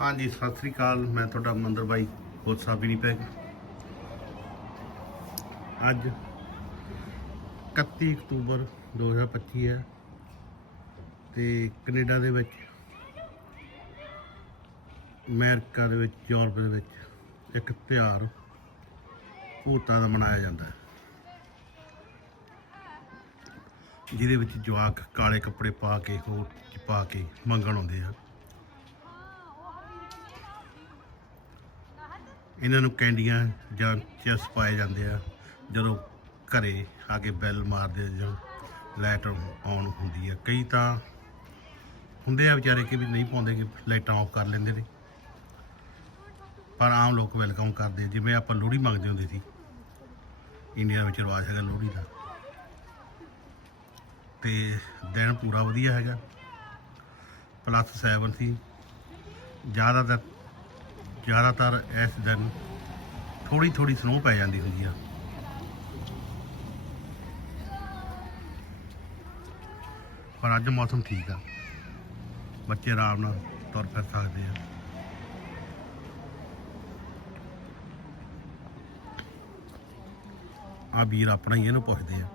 ਹਾਂਜੀ, ਸਤਿ ਸ੍ਰੀ ਅਕਾਲ। ਮੈਂ ਤੁਹਾਡਾ ਮੰਦਰ ਬਾਈ ਕੋਸਾ ਵਿਨੀਪੈਗ ਅੱਜ 31 ਅਕਤੂਬਰ 2025 ਹੈ ਤੇ ਕੈਨੇਡਾ ਦੇ ਵਿੱਚ, ਅਮਰੀਕਾ ਦੇ ਵਿੱਚ, ਯੂਰਪ ਦੇ ਵਿੱਚ ਇੱਕ ਤਿਉਹਾਰ ਭੂਤਾਂ ਦਾ ਮਨਾਇਆ ਜਾਂਦਾ ਹੈ। ਜਿਹਦੇ ਵਿੱਚ ਜਵਾਕ ਕਾਲੇ ਕੱਪੜੇ ਪਾ ਕੇ, ਹੋਰ ਪਾ ਕੇ ਮੰਗਣ ਆਉਂਦੇ ਆ। ਇਹਨਾਂ ਨੂੰ ਕੈਂਡੀਆਂ ਜਾਂ ਚਿਪਸ ਪਾਏ ਜਾਂਦੇ ਆ, ਜਦੋਂ ਘਰੇ ਆ ਕੇ ਬੈਲ ਮਾਰਦੇ ਜਦੋਂ ਲਾਈਟ ਆਨ ਹੁੰਦੀ ਆ। ਕਈ ਤਾਂ ਹੁੰਦੇ ਆ ਵਿਚਾਰੇ ਕਿ ਵੀ ਨਹੀਂ ਪਾਉਂਦੇ ਕਿ ਲਾਈਟਾਂ ਆਫ ਕਰ ਲੈਂਦੇ ਨੇ। ਪਰ ਆਮ ਲੋਕ ਵੈਲਕਮ ਕਰਦੇ ਜਿਵੇਂ ਆਪਾਂ ਲੋਹੜੀ ਮੰਗਦੇ ਹੁੰਦੇ ਸੀ। ਇੰਡੀਆ ਵਿੱਚ ਰਿਵਾਜ ਹੈਗਾ ਲੋਹੜੀ ਦਾ। ਤੇ ਦਿਨ ਪੂਰਾ ਵਧੀਆ ਹੈਗਾ। ਪਲੱਸ 7 ਸੀ। ਜ਼ਿਆਦਾਤਰ ਜ਼ਿਆਦਾਤਰ ਇਸ ਦਿਨ ਥੋੜੀ ਥੋੜੀ ਸਨੋ ਪੈ ਜਾਂਦੀ ਹੁੰਦੀ ਆ। ਪਰ ਅੱਜ ਮੌਸਮ ਠੀਕ ਆ। ਬੱਚੇ ਆਰਾਮ ਨਾਲ ਤੁਰ ਫਿਰ ਸਕਦੇ ਆ। ਆ ਵੀਰ ਆਪਣਾ ਹੀ ਇਹਨੂੰ ਪੁੱਛਦੇ ਆ।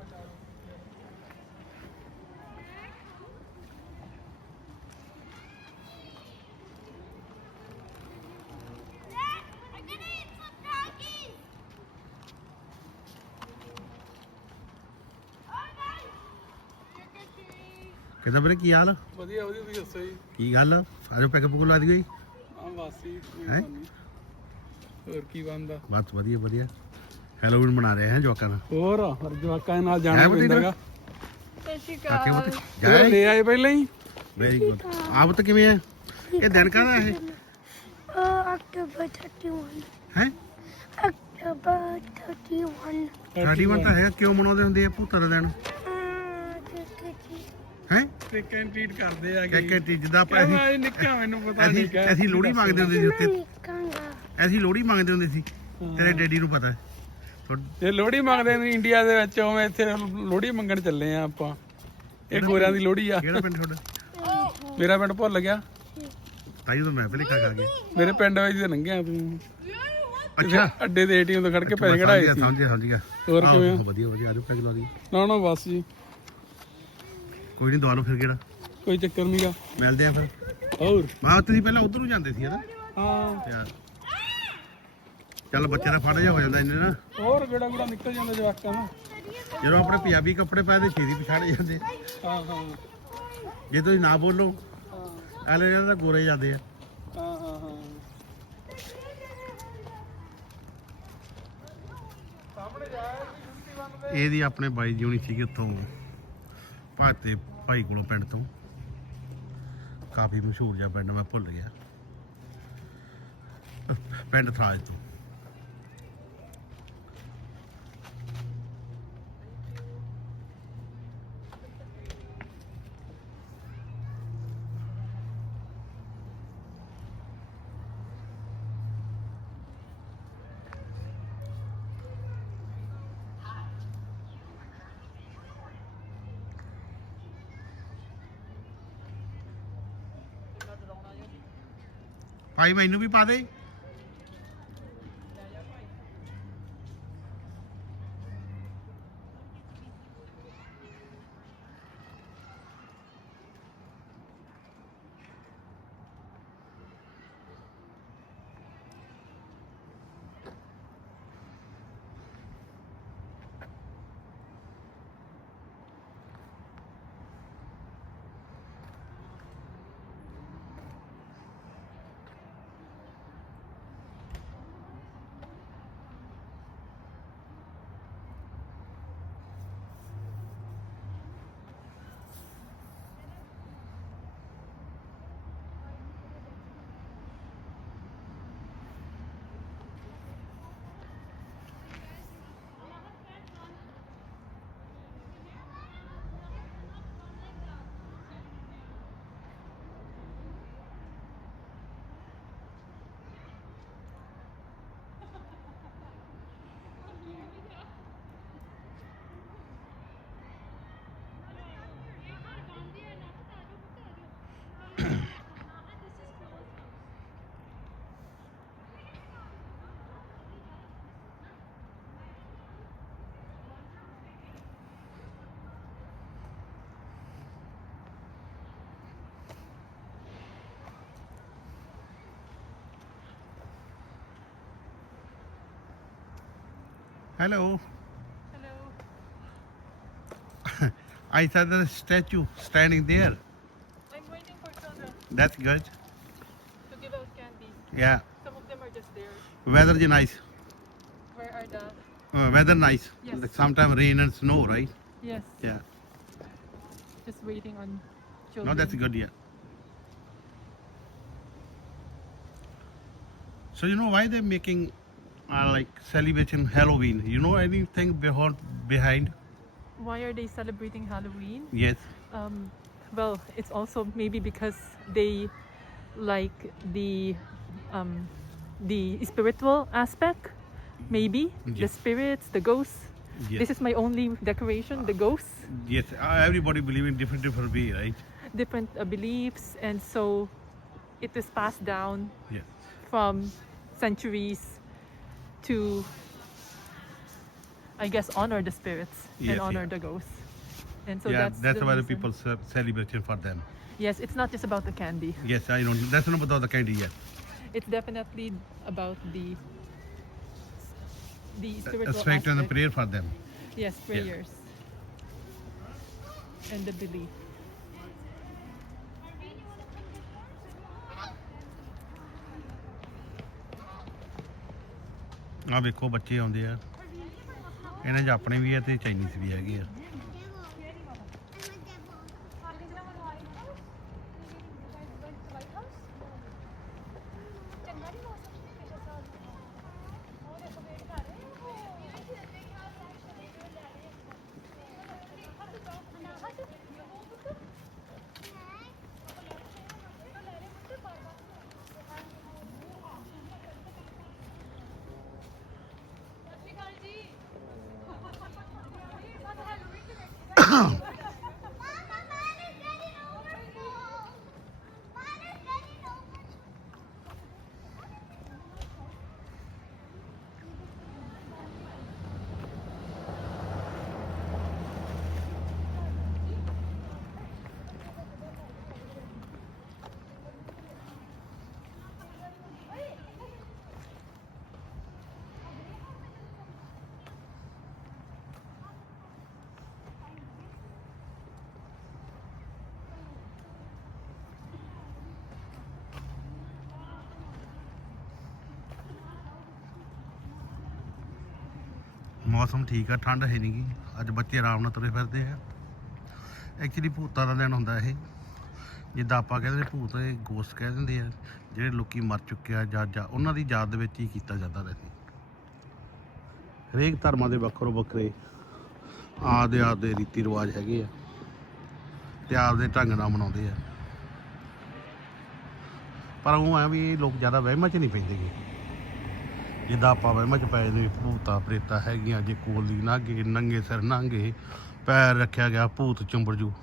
ਕਿਦਾਂ ਵੀਰੇ ਕੀ ਹਾਲ? ਵਧੀਆ ਵਧੀਆ ਤੁਸੀਂ ਦੱਸੋ ਜੀ? ਕੀ ਗੱਲ? ਆਜੋ ਪੈਕ ਪੁਕ ਲਾ ਦੀ ਗਈ ਆ ਵਾਸੀ ਹੈਂ? ਹੋਰ ਕੀ ਬੰਦਾ ਬਸ ਵਧੀਆ ਵਧੀਆ। ਹੈਲੋਵੀਨ ਮਨਾ ਰਹੇ ਹਾਂ ਜਵਾਕਾਂ ਦਾ। ਹੋਰ ਹਰ ਜਵਾਕਾਂ ਦੇ ਨਾਲ ਹੈ ਜਾਣਾ ਬਤੀਨਾ? ਪੈਂਦਾਗਾ ਕਾਕੇ ਪੁੱਤ ਜਾਏ ਲੈ ਆਏ ਪਹਿਲਾਂ ਹੀ? ਵੈਰੀ ਗੁੱਡ ਆਪ ਤਾਂ ਕਿਵੇਂ ਹੈ ਇਹ ਦਿਨ ਕਾਹਦਾ ਇਹ? Uh, October 31. ਹੈ? October 31. 31 ਤਾਂ ਹੈਗਾ ਕਿਉਂ ਮਨਾਉਂਦੇ ਹੁੰਦੇ ਆ ਭੂਤਾਂ ਦਾ ਦਿਨ. ਹੈ? ਟ੍ਰਿਕ ਐਂਡ ਟ੍ਰੀਟ ਕਰਦੇ ਆ ਕਿ ਕਿ ਜਿੱਦਾਂ ਆਪਾਂ ਅਸੀਂ ਮੈਂ ਨਿੱਕਾ ਮੈਨੂੰ ਪਤਾ ਅਸੀਂ ਨਹੀਂ ਕਿਆ ਅਸੀਂ ਲੋਹੜੀ ਮੰਗਦੇ ਹੁੰਦੇ ਸੀ ਉੱਥੇ. ਅਸੀਂ ਲੋਹੜੀ ਮੰਗਦੇ ਹੁੰਦੇ ਸੀ। ਤੇਰੇ ਡੈਡੀ ਨੂੰ ਪਤਾ। ਜੇ ਲੋਹੜੀ ਮੰਗਦੇ ਨੇ ਇੰਡੀਆ ਦੇ ਵਿੱਚ ਉਵੇਂ ਇੱਥੇ ਲੋਹੜੀ ਮੰਗਣ ਚੱਲੇ ਆ ਆਪਾਂ। ਇਹ ਗੋਰਿਆਂ ਦੀ ਲੋਹੜੀ ਆ। ਕਿਹੜਾ ਪਿੰਡ ਤੁਹਾਡਾ? ਮੇਰਾ ਪਿੰਡ ਭੁੱਲ ਗਿਆ। ਤਾਈ ਤਾਂ ਮੈਂ ਪਹਿਲੇ ਖਾ ਖਾ ਗਿਆ। ਮੇਰੇ ਪਿੰਡ ਵਿੱਚ ਤੇ ਲੰਘਿਆ ਤੂੰ ਅੱਛਾ। ਅੱਡੇ ਦੇ ਏਟੀਐਮ ਤੋਂ ਖੜ ਕੇ ਪੈਸੇ ਕਢਾਏ ਸੀ। ਸਮਝ ਸਮਝ ਗਿਆ। ਹੋਰ ਕਿਵੇਂ ਆ? ਵਧੀਆ ਵਧੀਆ ਆਜੋ ਪੈਕ ਲਾ ਦੀ ਨਾ ਨਾ ਬਸ ਜੀ। ਕੋਈ ਨਹੀਂ ਦਵਾ ਲਓ ਫਿਰ ਕਿਹੜਾ। ਕੋਈ ਚੱਕਰ ਨਹੀਂਗਾ ਮਿਲਦੇ ਆ ਫਿਰ। ਹੋਰ? ਮਾਂ ਤੁਸੀਂ ਪਹਿਲਾਂ ਉਧਰ ਨੂੰ ਜਾਂਦੇ ਸੀ ਹਨਾ ਹਾਂ। ਯਾਰ। ਚੱਲ ਬੱਚੇ ਦਾ ਫੜ ਜਾ ਹੋ ਜਾਂਦਾ ਇਹਨੇ ਨਾ। ਹੋਰ ਗੇੜਾ ਗੇੜਾ ਨਿਕਲ ਜਾਂਦਾ ਜਵਾਕਾਂ ਦਾ। ਜਦੋਂ ਆਪਣੇ ਪੰਜਾਬੀ ਕੱਪੜੇ ਪਾਏ ਤੇ ਛੇਤੀ ਪਛਾੜੇ ਜਾਂਦੇ। ਹਾਂ ਹਾਂ। ਜੇ ਤੁਸੀਂ ਨਾ ਬੋਲੋ ਹਾਂ। ਅਗਲੇ ਕਹਿੰਦੇ ਤਾਂ ਗੋਰੇ ਜਾਂਦੇ ਆ। ਹਾਂ ਹਾਂ ਹਾਂ। ਸਾਹਮਣੇ ਜਾਇਆ ਇਹਦੀ ਆਪਣੇ ਬਾਈ ਜੀ ਹੋਣੀ ਸੀਗੀ ਉੱਥੋਂ। ਭਾਤੇ ਭਾਈ ਕੋਲੋਂ ਪਿੰਡ ਤੋਂ। ਕਾਫੀ ਮਸ਼ਹੂਰ ਜਿਹਾ ਪਿੰਡ ਮੈਂ ਭੁੱਲ ਗਿਆ। ਪਿੰਡ ਥਰਾਜ ਤੋਂ। ਭਾਈ ਮੈਨੂੰ ਵੀ ਪਾ ਦੇ। Hello. Hello. I saw the statue standing there. I'm waiting for children That's good. to give out candy. Yeah. Some of them are just there. Weather is nice. Where are the? Uh, weather nice. Yes. Like Sometime rain and snow, right? Yes. Yeah. Just waiting on children. No, that's good. Yeah. So you know why they're making uh, like celebration Halloween? You know anything behind behind? Why are they celebrating Halloween? Yes. Um, well, it's also maybe because they like the um, the spiritual aspect. Maybe the spirits, the ghosts. Yes. This is my only decoration. The ghosts, yes. Everybody believe in different different way, right? different uh, beliefs, and so it is passed down Yes. from centuries to I guess honor the spirits Yes, and honor yeah. the ghosts. And so yeah, that's that's the why the reason. people ce- celebration for them. Yes, it's not just about the candy. Yes, I don't know. That's not about the candy yet. It's definitely about the the spiritual Respect and the aspect. prayer for them. Yes, prayers. And the belief. ਆ ਵੇਖੋ ਬੱਚੇ ਆਉਂਦੇ ਆ। ਇਹਨਾਂ 'ਚ ਆਪਣੇ ਵੀ ਆ ਤੇ ਚਾਈਨੀਜ਼ ਵੀ ਹੈਗੇ ਆ। ਮੌਸਮ ਠੀਕ ਆ, ਠੰਡ ਹੈ ਨਹੀਂਗੀ ਅੱਜ ਬੱਚੇ ਆਰਾਮ ਨਾਲ ਤੁਰੇ ਫਿਰਦੇ ਆ। ਐਕਚੁਅਲੀ ਭੂਤਾਂ ਦਾ ਦਿਨ ਹੁੰਦਾ ਇਹ। ਜਿੱਦਾਂ ਆਪਾਂ ਕਹਿੰਦੇ ਨੇ ਭੂਤ ਇਹ ਗੋਸਟ ਕਹਿ ਦਿੰਦੇ ਆ। ਜਿਹੜੇ ਲੋਕੀ ਮਰ ਚੁੱਕੇ ਆ ਜਾਂ ਜਾਂ ਉਹਨਾਂ ਦੀ ਯਾਦ ਦੇ ਵਿੱਚ ਹੀ ਕੀਤਾ ਜਾਂਦਾ ਵੈਸੇ। ਹਰੇਕ ਧਰਮਾਂ ਦੇ ਵੱਖਰੋ ਵੱਖਰੇ ਆਪਦੇ ਆਪਦੇ ਰੀਤੀ ਰਿਵਾਜ ਹੈਗੇ ਆ। ਤੇ ਆਪਦੇ ਢੰਗ ਨਾਲ ਮਨਾਉਂਦੇ ਆ। ਪਰ ਉਹ ਆ ਵੀ ਲੋਕ ਜ਼ਿਆਦਾ ਵਹਿਮਾਂ 'ਚ ਨਹੀਂ ਪੈਂਦੇ ਗੇ। ਜਿੱਦਾਂ ਆਪਾਂ ਵਹਿਮਾਂ 'ਚ ਪਏ ਨੇ ਭੂਤਾਂ ਪ੍ਰੇਤਾ ਹੈਗੀਆਂ, ਜੇ ਕੋਲੀ ਨਾਗੇ, ਨੰਗੇ ਸਿਰ ਨਾਂਗੇ, ਪੈਰ ਰੱਖਿਆ ਗਿਆ ਭੂਤ ਚੁੰਬੜ ਜੂ।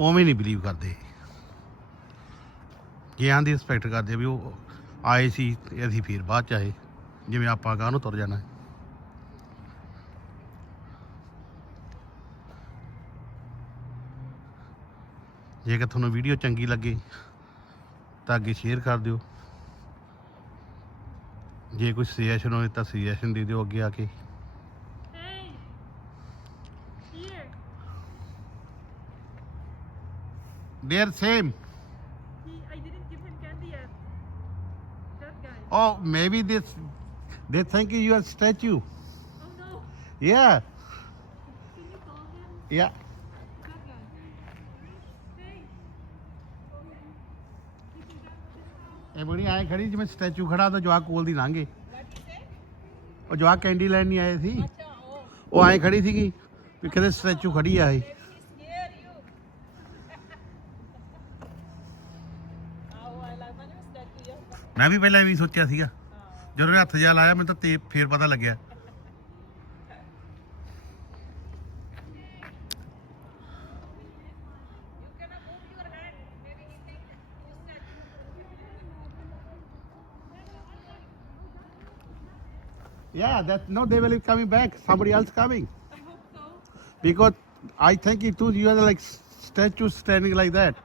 ਉਵੇਂ ਨਹੀਂ ਬਲੀਵ ਕਰਦੇ। ਗਿਆਨ ਦੀ ਰਿਸਪੈਕਟ ਕਰਦੇ ਵੀ ਉਹ ਆਏ ਸੀ ਤੇ ਅਸੀਂ ਫਿਰ ਬਾਅਦ ਚ ਆਏ। ਜਿਵੇਂ ਆਪਾਂ ਗਾਂ ਨੂੰ ਤੁਰ ਜਾਣਾ। ਜੇਕਰ ਤੁਹਾਨੂੰ ਵੀਡੀਓ ਚੰਗੀ ਲੱਗੇ, ਤਾਂ ਅੱਗੇ ਸ਼ੇਅਰ ਕਰ ਦਿਓ। ਜੇ ਕੋਈ ਸੁਜੈਸ਼ਨ ਹੋਵੇ ਤਾਂ ਸੁਜੈਸ਼ਨ ਦੇ ਦਿਓ ਅੱਗੇ ਆ ਕੇ Hey! Here! There same He, I didn't give him candy yet. That guy. Oh, maybe this they think you are statue. Oh no! Yeah, Can you call him? yeah. That guy. Hey! ਇਹ ਬੜੀ ਆਏ ਖੜੀ ਜਿਵੇਂ statue ਖੜਾ ਤਾਂ ਜਵਾਕ ਕੋਲ ਦੀ ਲੰਘੇ। ਉਹ ਜਵਾਕ ਕੈਂਡੀ ਲੈਣ ਨਹੀਂ ਆਏ ਸੀ। ਉਹ ਆਏ ਖੜੀ ਸੀਗੀ ਵੀ ਕਹਿੰਦੇ ਸਟੈਚੂ ਖੜੀ ਆ ਇਹ। ਮੈਂ ਵੀ ਪਹਿਲਾਂ ਵੀ ਸੋਚਿਆ ਸੀਗਾ। ਜਦੋਂ ਇਹ ਹੱਥ ਜਿਹਾ ਲਾਇਆ, ਮੈਨੂੰ ਤਾਂ ਤੇ ਫੇਰ ਪਤਾ ਲੱਗਿਆ। Yeah, that no, they will be coming back. Somebody else coming. I hope so. Because I think it was you are like statue standing like that.